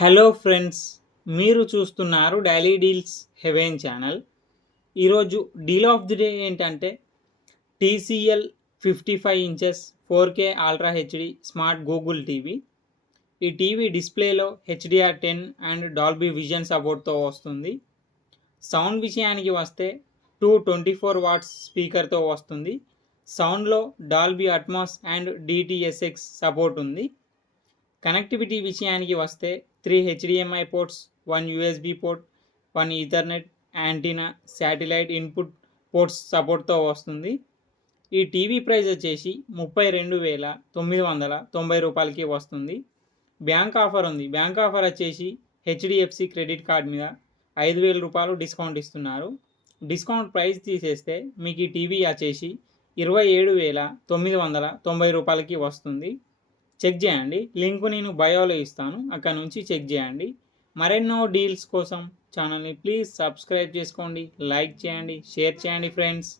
Hello friends, మీరు చూస్తున్నారు daily deals haven channel. ఈరోజు డీల్ ఆఫ్ ది డే ఏంటంటే TCL 55 inches 4K ultra HD smart Google TV. ఈ TV డిస్ప్లేలో HDR10 and Dolby vision సపోర్ట్తో వస్తుంది. సౌండ్ విషయానికి వస్తే 224 వాట్స్ స్పీకర్తో వస్తుంది. సౌండ్లో Dolby Atmos and DTS:X support ఉంది. కనెక్టివిటీ విషయానికి వస్తే 3 HDMI ports, 1 USB port, 1 ethernet antenna, satellite input ports సపోర్ట్తో వస్తుంది. ఈ టీవీ ప్రైస్ వచ్చేసి 32,990 రూపాయలకి వస్తుంది. బ్యాంక్ ఆఫర్ ఉంది. బ్యాంక్ ఆఫర్ వచ్చేసి HDFC క్రెడిట్ కార్డ్ మీద 5,000 రూపాయలు డిస్కౌంట్ ఇస్తున్నారు. డిస్కౌంట్ ప్రైస్ తీసేస్తే మీకు ఈ టీవీ వచ్చేసి 27,990 రూపాయలకి వస్తుంది. చెక్ చేయండి. లింక్ నేను బయోలో ఇస్తాను, అక్కడ నుంచి చెక్ చేయండి. మరెన్నో డీల్స్ కోసం ఛానల్ని ప్లీజ్ సబ్స్క్రైబ్ చేసుకోండి, లైక్ చేయండి, షేర్ చేయండి ఫ్రెండ్స్.